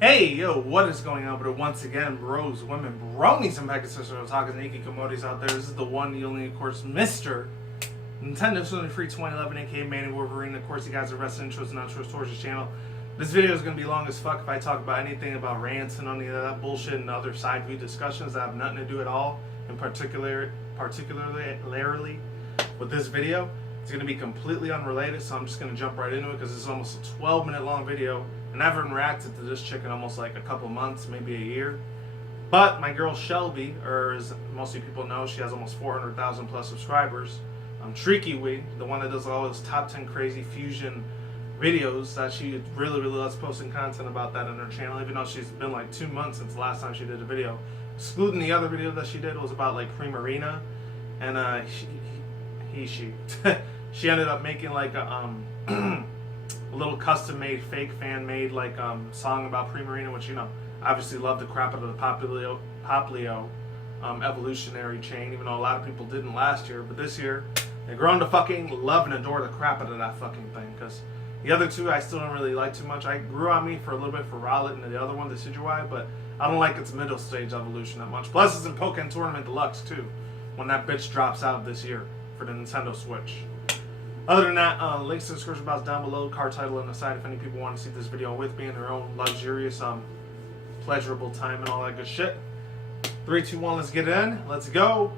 Hey, yo, what is going on? But once again, bros, women, bronies, and Pegasus Otakas and Ikikomodis out there. This is the one, the only, of course, Mr. Nintendo Sony Free 2011, aka Manny Wolverine. Of course, you guys are wrestling intros and outros towards the channel. This video is going to be long as fuck if I talk about anything about rants and any of that bullshit and other side view discussions that have nothing to do at all, in particularly with this video. It's going to be completely unrelated, so I'm just going to jump right into it because it's almost a 12-minute long video. And I haven't reacted to this chick in almost like a couple months, maybe a year. But my girl Shelby, or as most of you people know, she has almost 400,000 plus subscribers. Tricky Wee, the one that does all those top 10 crazy fusion videos that she really loves posting content about that on her channel, even though she's been like 2 months since the last time she did a video. Excluding the other video that she did was about like Primarina, and she ended up making like a a little custom-made, fake fan-made like song about Primarina, which, you know, obviously loved the crap out of the Poplio evolutionary chain, even though a lot of people didn't last year. But this year, they've grown to fucking love and adore the crap out of that fucking thing. Because the other two, I still don't really like too much. I grew on me for a little bit for Rowlet and the other one, the Decidueye, but I don't like its middle stage evolution that much. Plus, it's in Pokken Tournament Deluxe too, when that bitch drops out this year for the Nintendo Switch. Other than that, links to the description box down below, card title on the side if any people want to see this video with me in their own luxurious, pleasurable time and all that good shit. 3, 2, 1, let's get it in. Let's go.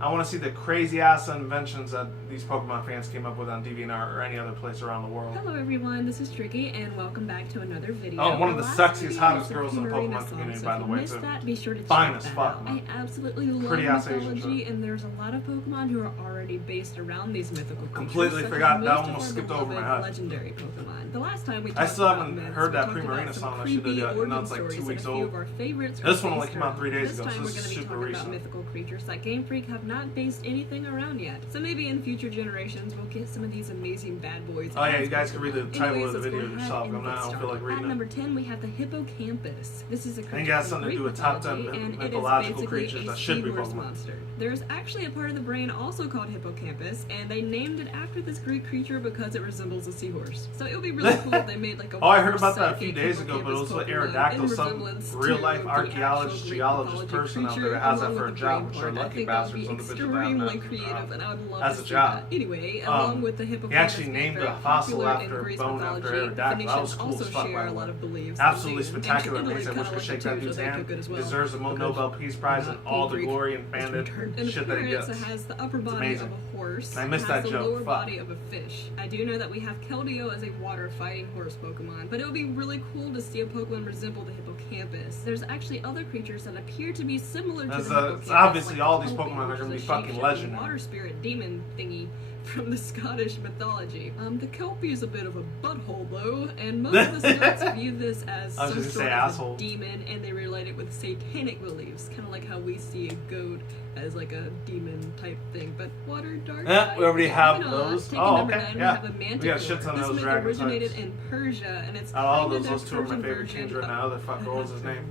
I want to see the crazy ass inventions that these Pokemon fans came up with on DeviantArt or any other place around the world. Hello everyone, this is Tricky, and welcome back to another video. Oh, one of the sexiest, hottest girls in the Pokemon community, by the way, too. That, be sure to fine check as that fuck, out. man. I absolutely love mythology, and there's a lot of Pokemon who are already based around these mythical creatures. Completely forgot, that almost skipped over my head. Legendary Pokemon. The last time we talked I still about haven't myths, heard that we talked Primarina about song some that she did creepy yet, and now origin it's like 2 stories weeks that a few old. of our favorites This one are only based came out around. 3 days This ago, time so we're this going is to be super talking recent. about mythical creatures that Game Freak have not based anything around yet. So maybe in future generations we'll get some of these amazing bad boys. Oh yeah, you guys can read the title Anyways, of the let's go video ahead yourself. and I get don't feel like started. reading At it. number 10, we have the hippocampus. This is a I think creature it has from something to Greek do with top 10 mythology, and it is mythological basically creatures a that should be seahorse Pokemon. monster. There's actually a part of the brain also called hippocampus, and they named it after this Greek creature because it resembles a seahorse. So it would be really cool if they made like a Oh, I heard about that a few days ago, but it was with Aerodactyl, some real-life archaeologist, geologist person out there that has that for a job. I'm sure lucky bastards on the bitch extremely creative, and I would love as to a see job. that. Anyway, along with the hippocampus, He actually named very a fossil popular after in a Greece bone after mythology. Aerodactyl. That was Phoenicians cool as also fuck, share by a the lot way. of beliefs. Absolutely in spectacular, ancient amazing. I Italy, wish I could shake kinda that dude's like hand. good as well, Deserves a because Nobel Peace Prize and all the Game glory and Freak banded in shit that he appearance, gets. it has the upper It's body amazing. of a horse. I missed it that has the joke. lower Fuck. body of a fish. I do know that we have Keldeo as a water fighting horse Pokemon, but it would be really cool to see a Pokemon resemble the hippocampus. There's actually other creatures that appear to be similar to the hippocampus. Obviously, like all these Kelpie, Pokemon are which going to is be a fucking shape-shifting legendary. water spirit demon thingy from the Scottish mythology. The Kelpie is a bit of a butthole though, and most of the Scots view this as some sort of a demon, and they relate it with satanic beliefs, kind of like how we see a goat as like a demon type thing, but water dark. Yeah, we already have those. Taking Oh, number okay, 9, yeah. we have a Manticore. We got a shit ton of this those myth dragon originated types. in Persia, and it's All kind of those two are my Persian favorite version kings right of- now. The fuck, what was his name?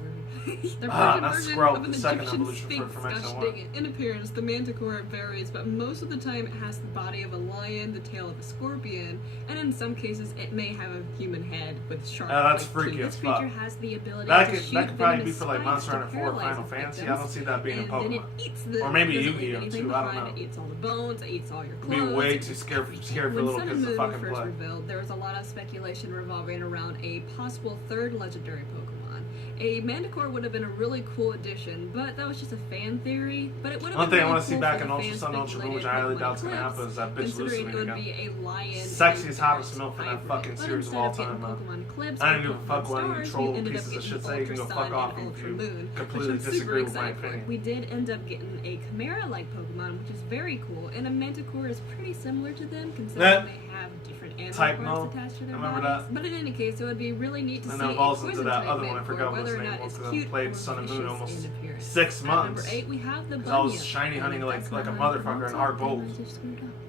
The not version Squirrel, of an the second Egyptian evolution sphinx. from Gosh X-Men dang it. In appearance, the Manticore varies, but most of the time it has the body of a lion, the tail of a scorpion, and in some cases it may have a human head with sharp that's teeth. freaky This as fuck. creature has the ability That to could shoot probably be venomous for like spikes Monster to Hunter 4 or paralyze Final its Fantasy. I victims, don't see that being a and then it Pokemon. eats them. Or maybe Doesn't Yu-Gi-Oh! leave anything too, I don't behind. know. It eats all the bones, it eats all your It'd clothes. be way It's too just scared freaky. for When little Sun kids and to Moon were fucking first play. revealed, there was a lot of speculation revolving around a possible third legendary Pokemon. A Manticore would have been a really cool addition, but that was just a fan theory. But it would have One been thing I really want to see cool back for in the Ultra fans Sun, Ultra Moon, which I speculated highly that doubt is going to Eclipse, happen, is that bitch considering Lucifer it would again. be a lion. Sexiest, hottest and milf in that hybrid. fucking But series of instead all getting time, man. Pokemon Eclipse I don't or give a fuck Pokemon what you Stars, troll we ended pieces up of shit getting say. You can go Ultra fuck Sun off and if Ultra you Moon, completely which I'm disagree super with my excited for. opinion. We did end up getting a Chimera-like Pokemon, which is very cool, and a Manticore is pretty similar to them, considering they have different animal Type parts mode. attached to their Remember bodies. that? But in any case, it would be really neat to And see then a evolves into that Poison-type other one. I Manticore, forgot what his whether or name not was it's because I cute played or Sun and Moon vicious almost in appearance. 6 At months. number 8, we have the Because I was Bunyip. shiny hunting That's like a not motherfucker in hard gold.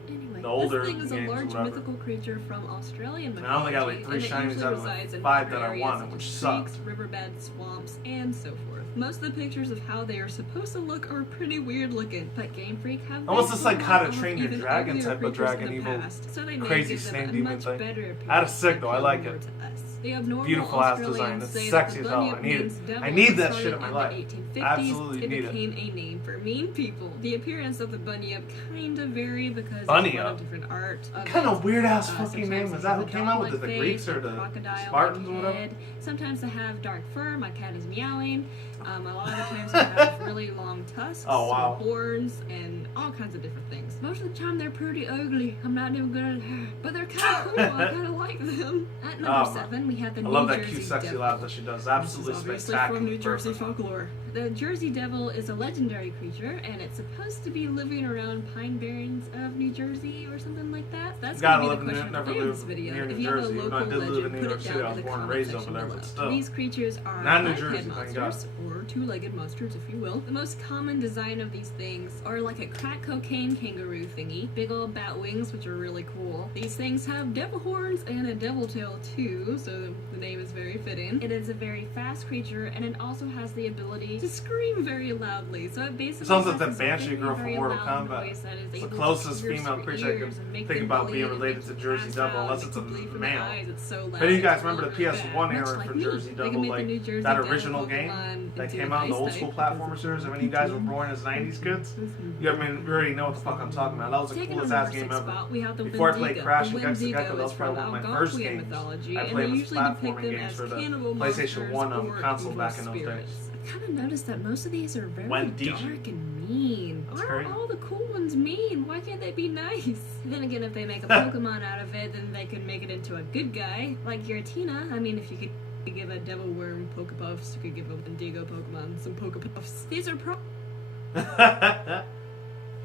Anyway, The older this thing is a games or large whatever. mythical creature from Australian And I only got mythology, like 3 and it shinies usually out of resides the in 5 water that I areas wanted, such which as sucked. creeks, riverbeds, swamps, and so forth. Most of the pictures of how they are supposed to look are pretty weird looking, but Game Freak have Almost based just like a how lot to on train your even dragon uglier type of creatures in dragon, the evil, past, so they may crazy give them snake a demon much thing. better That is appearance sick though, I than like they it. were to us. The abnormal Beautiful ass Australians design. It's say sexy that as the hell. bunyip I need means it. devil. I need that Started shit in my in life. The 1850s, Absolutely it need it. became a name for mean people. The appearance of the bunyip kind of varied because Bunyip? there's a lot of different art. What kind of weird ass fucking sometimes name it is that? has Who a came out with it? dog-like The Greeks face, or a the crocodile Spartans or like whatever? head. Sometimes they have dark fur. My cat is meowing. A lot of the times they have really long tusks, Oh, wow. or horns, and all kinds of different things. Most of the time they're pretty ugly. I'm not even good at hair, but they're kind of cool. I kind of like them. At number 7, we have the I New love that Jersey cute, sexy Devil. laugh that she does. Absolutely This is obviously spectacular. from New Jersey Perfect. folklore. The Jersey Devil is a legendary creature, and it's supposed to be living around Pine Barrens of New Jersey or something like that. That's Gotta going to be the live question never of the day of this live video. near If New you have a Jersey, even though I local did live in legend, New put York it City. down I in was the born and comment raised section over there, below. but still. These creatures are Not New biped Jersey, thank God. monsters, or two-legged monsters, if you will. The most common design of these things are like a crack cocaine kangaroo thingy, big old bat wings, which are really cool. These things have devil horns and a devil tail too, so the name is very fitting. It is a very fast creature, and it also has the ability to scream very loudly. So it basically Sounds like has the this Banshee very, girl from very Mortal loud Kombat. voice that is It's the able to closest pierce female your creature I ears could and make think them about being bleed and related make to you Jersey pass Devil, out, unless make it's you a bleed from the male. eyes. It's so loud. But do you guys It's remember the really bad. PS1 Much era like for me. Jersey They Devil, can make like the New Jersey that Devil original game Pokemon that into came an out on the ice old type school because platformer it's series? a I mean, you guys were Pikachu. born as 90s kids. Mhm. You I mean, we already know what the fuck I'm talking about. That was the Taking coolest on ass number game 6 ever. spot, we have the Before I played Wendigo. Crash The and Gecko, Wendigo that was is probably from one of my first Algonquian games. mythology, I and played they those usually depict platforming them games as for the cannibal PlayStation 1 monsters or console evil back in those days. spirits. I kind of noticed that most of these are very Wendigo. dark and mean. Why great. are all the cool ones mean? Why can't they be nice? Then again, if they make a Pokemon out of it, then they could make it into a good guy, like Giratina. I mean, if you could give a Devil Worm Pokepuffs, you could give a Wendigo Pokemon some Pokepuffs. These are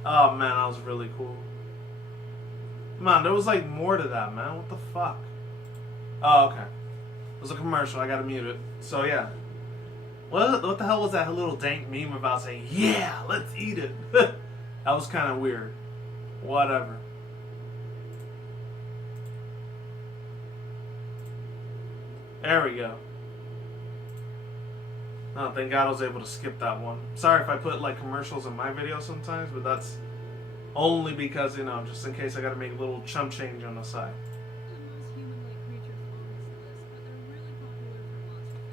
Oh man, that was really cool. Man, there was like more to that, man. What the fuck? Oh, okay. It was a commercial. I gotta mute it. So yeah. What the hell was that little dank meme about saying, yeah, let's eat it? That was kind of weird. Whatever. There we go. Oh, thank God I was able to skip that one. Sorry if I put like commercials in my videos sometimes, but that's only because, you know, just in case I gotta make a little chump change on the side.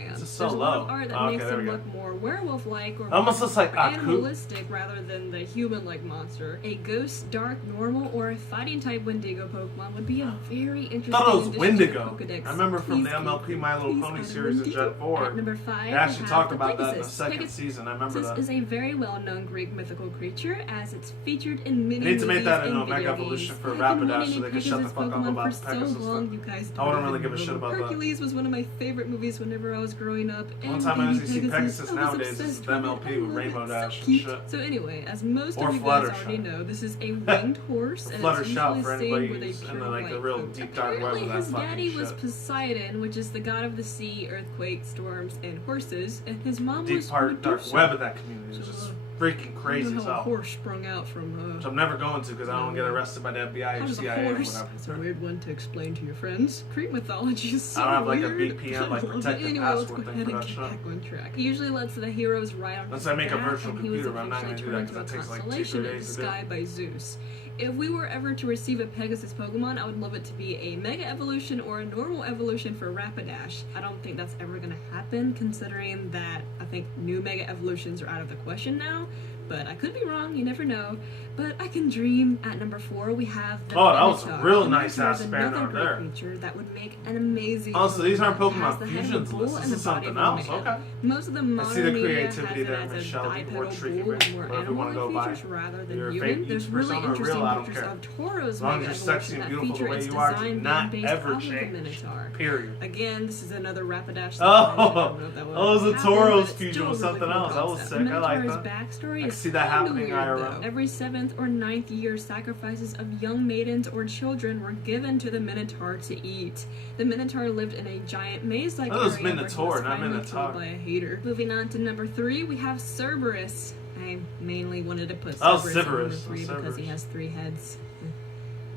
This is so There's a low. lot of art that Okay, makes there them we go. look more werewolf-like or Almost looks like Aku. animalistic rather than the human-like monster. A ghost, dark, normal, or a fighting-type Wendigo Pokemon would be a very interesting I thought it was addition Wendigo. to the Pokedex. I remember from the Please MLP keep- My Little please Pony add a series in Wendigo. Gen 4. At number 5, They we actually have talked the about that in the Pegasus. second Pegasus season. I remember that. is a very well-known Greek mythical creature, as it's featured in many They need to make movies that and into a Mega video Evolution games. for I've been Rapidash wanting so a they can shut the Pegasus fuck up Pokemon about for Pegasus so long, stuff. you guys I wouldn't don't really even give a know. shit about that. Hercules was one of my favorite movies whenever I was growing up. One and time I baby usually see Pegasus I was nowadays is obsessed the with it. MLP I with love Rainbow it. Dash So and cute. shit. So anyway, as most Or of you guys Fluttershy. already know, this is a winged horse, and it's Fluttershy usually for seen anybody with a who's in pure the, like, the white real coat. deep dark web Apparently, of that his fucking daddy was shit. Poseidon, which is the god of the sea, earthquakes, storms, and horses, and his mom Deep was part dark Medusa. web of that community is So, just freaking crazy I don't as know how a hell. horse sprung out from Which I'm never going to because I don't get arrested by the FBI how or does a CIA or horse? whatever. That's a weird one to explain to your friends. Greek mythology is so I don't have like a weird. VPN like I love it. protected Anyway, let's go password thing ahead for and that get shit. back on track. He usually lets the heroes ride on Unless his I make a back, virtual and he was computer, but I'm not eventually gonna do turned that 'cause into a it takes, like, 2-3 constellation in the days to do. sky by Zeus. If we were ever to receive a Pegasus Pokemon, I would love it to be a Mega Evolution or a normal evolution for Rapidash. I don't think that's ever going to happen, considering that I think new Mega Evolutions are out of the question now. But I could be wrong, you never know. But I can dream. At number 4, we have the Oh, that was a Minotaur. real The nice Minotaur is ass banner another on great there. creature that would make an amazing Oh, so these aren't It has Pokemon the head of a fusions bull list. and This the is body something of a else. man. Okay. Most of the I modern see the media creativity has there, it as a Michelle. You more bipedal tricky, bull man. and more Whatever you wanna animal go by. features rather than Your human. fake There's each really persona or interesting real, I don't pictures care. of Tauros As long as Mega you're sexy Evolution and that beautiful the feature way its you are, design do not being based ever off of the change. Minotaur. Period. Again, this is another Rapidash. Oh, that was a happen, Tauros but it's fusion still with a something really cool else. That was concept. sick. I like Minotaur's that. backstory I can is see that kinda happening weird, IRL. though. Every 7th or 9th year, sacrifices of young maidens or children were given to the Minotaur to eat. The Minotaur lived in a giant maze-like That area was where he Minotaur, was not finally Minotaur. killed by a hater. Moving on to number 3, we have Cerberus. I mainly wanted to put Oh, Cerberus at number Cerberus. 3 because he Cerberus. has 3 heads.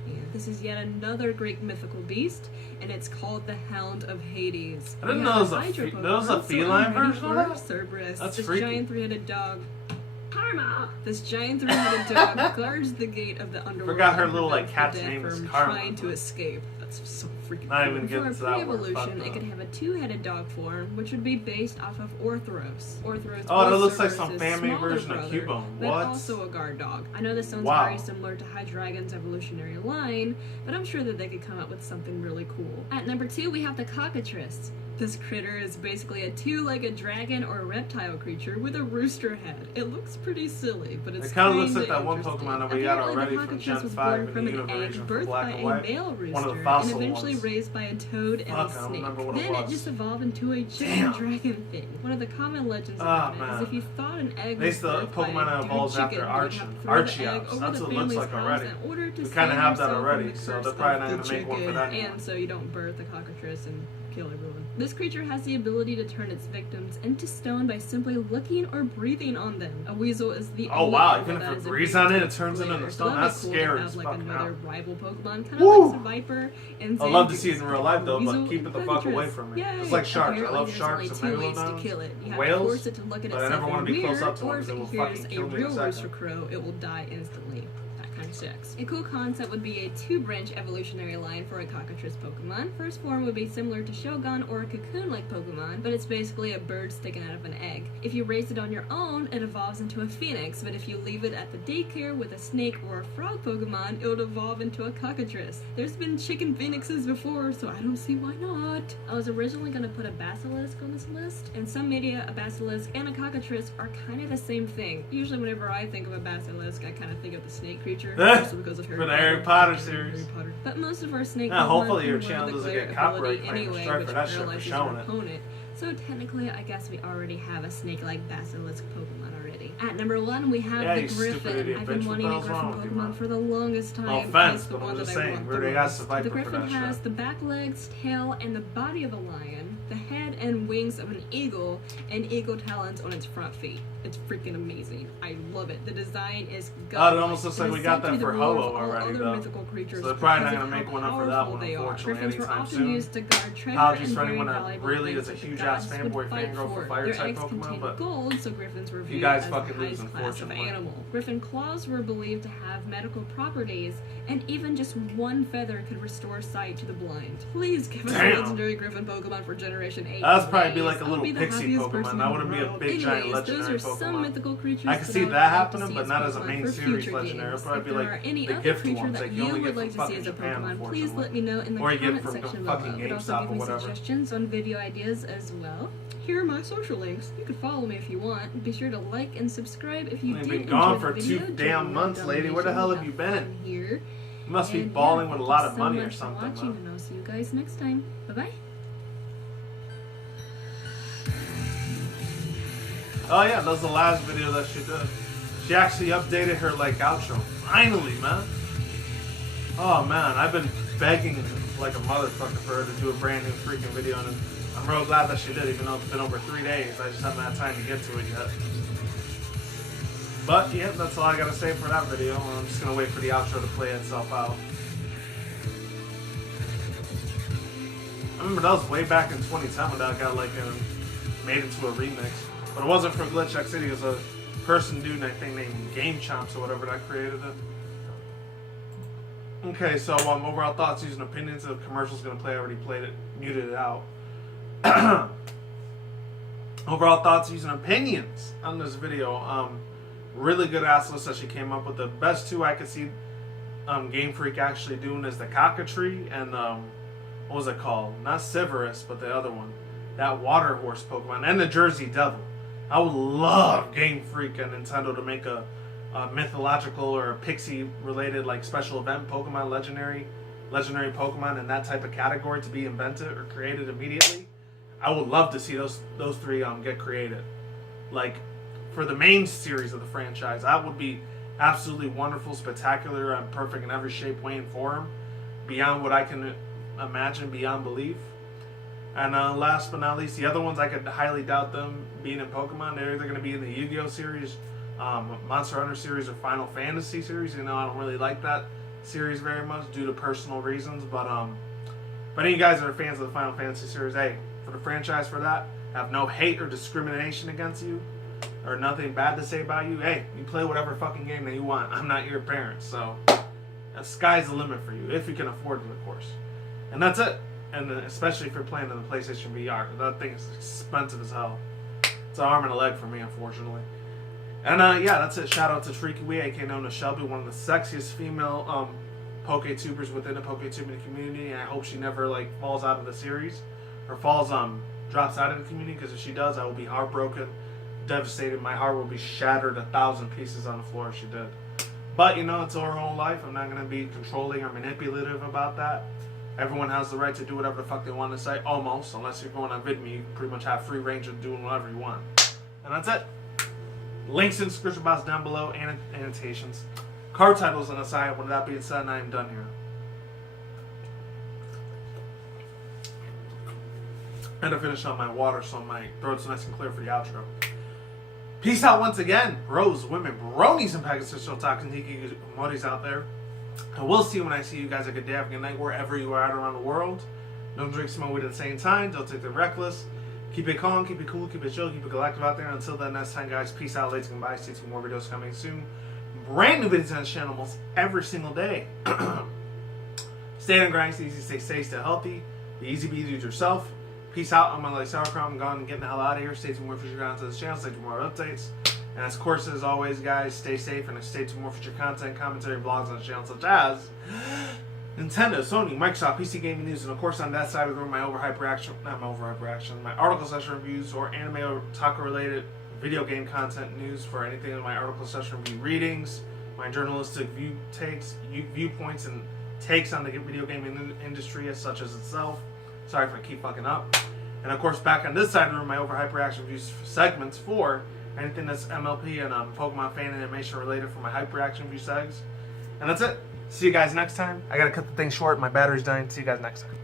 Yeah, this is yet another Greek mythical beast, and it's called the Hound of Hades. I didn't We know have there was a Hydra there was a Pokemon, so feline I'm ready version of for that? Cerberus. That's this freaky. giant 3-headed dog. Karma! This giant 3-headed dog guards the gate of the underworld. Forgot her and little, like, prevents cat's the dead name is from Karma. trying to escape. That's so freaking Not cool. even getting to that word. Pre-evolution, it could have a two-headed dog form, which would be based off of Orthros. Orthros. Oh, that looks like Cerberus' some fan-made version brother, of Cubone. but What? also a guard dog. I know this sounds very similar to Hydreigon's evolutionary line, but I'm sure that they could come up with something really cool. At number 2, we have the cockatrice. This critter is basically a two-legged dragon or reptile creature with a rooster head. It looks pretty silly, but it's kind of looks like that one Pokemon that we got already from Gen 5 in from the an Universe egg from birthed Black by and a White. male rooster, One of the and fossil eventually ones. raised by a toad and Fuck, a I don't snake. remember what it Then was. it just evolved into a chicken dragon thing. One of the common legends about it is if you thought an egg was birthed by Pokemon a evolves dude after chicken, you would have to throw the egg Archeops. over That's the what it looks family's like house already. in order to We save kind of have that yourself already, from the so curse they're probably of not the going to make one for that chicken. anymore. And so you don't birth a cockatrice and kill everyone. This creature has the ability to turn its victims into stone by simply looking or breathing on them. A weasel is the Oh only wow, animal even that if is it breathes immune on it, to it turns glare. into So stone. that'd be That's cool scary to as have fuck like another now. rival Pokemon, kind of Woo! like Viper and I'd love to Xanthus. see it in real life though, Weasel but keep and it the fuck away cockatrice. from me. Yay! It's like sharks. I Apparently love there's sharks only and two ways to megalodons. kill it. You have to Whales, force it to look at but I itself never want in to be the close mirror, up to or one if because it it will hears fucking a kill me in real a second. rooster crow, it will die instantly. Kind of sucks. A cool concept would be a two-branch evolutionary line for a cockatrice Pokemon. First form would be similar to Shogun or a cocoon-like Pokemon, but it's basically a bird sticking out of an egg. If you raise it on your own, it evolves into a phoenix, but if you leave it at the daycare with a snake or a frog Pokemon, it would evolve into a cockatrice. There's been chicken phoenixes before, so I don't see why not. I was originally going to put a basilisk on this list. In some media, a basilisk and a cockatrice are kind of the same thing. Usually whenever I think of a basilisk, I kind of think of the snake creature. Also because of For the Harry Potter series. Harry Potter. But most of our snake Yeah, Pokemon hopefully can your learn channel the doesn't glare get copyright ability claim or anyway, strike which for that shit for paralyzes showing your it. opponent. So technically, I guess we already have a snake-like basilisk Pokemon already. At number 1, we have Yeah, the you stupid Griffin. idiot I've bitch. been What wanting the a hell's Griffin wrong with you, Pokemon man? for the longest time. No and offense, it's the but I'm one just that I saying, want we the already got most. some Viper The for Griffin that has shit. the back legs, tail, and the body of a lion, the head and wings of an eagle, and eagle talons on its front feet. It's freaking amazing. I love it. The design is Oh, it almost looks like we got that for Ho-Oh all already, other though. mythical creatures So they're probably not because going to of make how one up for that powerful one, they are. unfortunately, Griffins were anytime often soon. used to guard treasure Apologies and for very anyone that valuable really things is a that the huge gods ass would fanboy fight fangirl for fire Their type eggs Pokemon, contained but gold, so griffins were viewed guys as fucking the lose, highest class of unfortunately. animal. Griffin claws were believed to have medical properties, and even just one feather could restore sight to the blind. Please give us a Damn. legendary Griffin Pokemon for Generation 8. That'd probably be please. like a I'll little be the pixie happiest Pokemon. person That in wouldn't the be a world. big, giant Anyways, legendary those are some Pokemon. mythical creatures I can that see I would that like to happening, see but as not as a Pokemon main for series future legendary. games. It'll probably If be there like are any the other gift creature ones that that you you only would get like from to see as a fucking Japan, Pokemon, please unfortunately. let me know in the Or you get comment from section fucking below. You could also GameStop give or me whatever. suggestions on video ideas as well. Here are my social links. You can follow me if you want. Be sure to like and subscribe if you You've did been enjoy gone the for video. 2 damn months, lady. Where the hell have you been? Fun here. You must be And balling yeah, with a lot thank of you so money or much for something, watching, man. and I'll see you guys next time. Bye bye. Oh yeah, that was the last video that she did. She actually updated her like outro. Finally, man. Oh man, I've been begging like a motherfucker for her to do a brand new freaking video, and I'm real glad that she did, even though it's been over 3 days. I just haven't had time to get to it yet. But yeah, that's all I gotta say for that video. I'm just gonna wait for the outro to play itself out. I remember that was way back in 2010 when that got like made into a remix. But it wasn't for Glitch X City, it was a dude I think named Game Chomps or whatever that created it. Okay, so overall thoughts, views, and opinions. The commercial's gonna play. I already played it, muted it out. Overall thoughts, views, and opinions on this video. Really good ass list that she came up with. The best two I could see Game Freak actually doing is the Cockatree and what was it called? Not Severus, but the other one. That water horse Pokemon and the Jersey Devil. I would love Game Freak and Nintendo to make a mythological or a pixie related like special event Pokemon legendary Pokemon in that type of category to be invented or created immediately. I would love to see those three get created. Like for the main series of the franchise, that would be absolutely wonderful, spectacular, and perfect in every shape, way, and form. Beyond what I can imagine, beyond belief. And last but not least, the other ones I could highly doubt them being in Pokemon. They're either going to be in the Yu-Gi-Oh series, Monster Hunter series, or Final Fantasy series. You know, I don't really like that series very much due to personal reasons. But any of you guys that are fans of the Final Fantasy series, hey, for the franchise for that, have no hate or discrimination against you, or nothing bad to say about you. Hey, you play whatever fucking game that you want. I'm not your parent, so the sky's the limit for you if you can afford it, of course. And that's it. And especially if you're playing in the PlayStation VR, that thing is expensive as hell. It's an arm and a leg for me, unfortunately. And yeah, that's it. Shout out to Freaky Wee, aka known as Shelby, one of the sexiest female PokeTubers within the PokeTubing community. And I hope she never like falls out of the series or drops out of the community. Because if she does, I will be heartbroken, devastated. My heart will be shattered 1,000 pieces on the floor if she did. But it's her own life. I'm not gonna be controlling or manipulative about that. Everyone has the right to do whatever the fuck they want to say, almost, unless you're going on VidMe. You pretty much have free range of doing whatever you want. And that's it. Links in the description box down below, and annotations. Card titles on the side. With that being said, I am done here. And to finish on my water so my throat's nice and clear for the outro. Peace out once again, bros, women, bronies, and Pegasus Takaniki Modis out there. And we'll see you when I see you guys. A good day, have a good night, wherever you are at around the world. Don't drink, smoke weed at the same time. Don't take the reckless. Keep it calm, keep it cool, keep it chill, keep it collective out there. Until then, next time, guys, peace out, ladies and goodbye. Stay tuned, more videos coming soon. Brand new videos on this channel almost every single day. Stay on grind, stay easy, stay safe, stay healthy. Be easy, be yourself. Peace out. I'm like sauerkraut. I'm gone and getting the hell out of here. Stay tuned more future content on this channel. Stay tuned more updates. And of course, as always, guys, stay safe and stay tuned more future content, commentary, vlogs on the channel, such as Nintendo, Sony, Microsoft, PC gaming news, and of course on that side of the room, my article session reviews or anime or taco related video game content news for anything in my article session review readings, my journalistic viewpoints and takes on the video gaming industry as such as itself. Sorry if I keep fucking up. And of course, back on this side of the room, my overhyperreaction reviews segments for anything that's MLP and Pokemon fan animation related for my hyperreaction review segs. And that's it. See you guys next time. I gotta cut the thing short. My battery's dying. See you guys next time.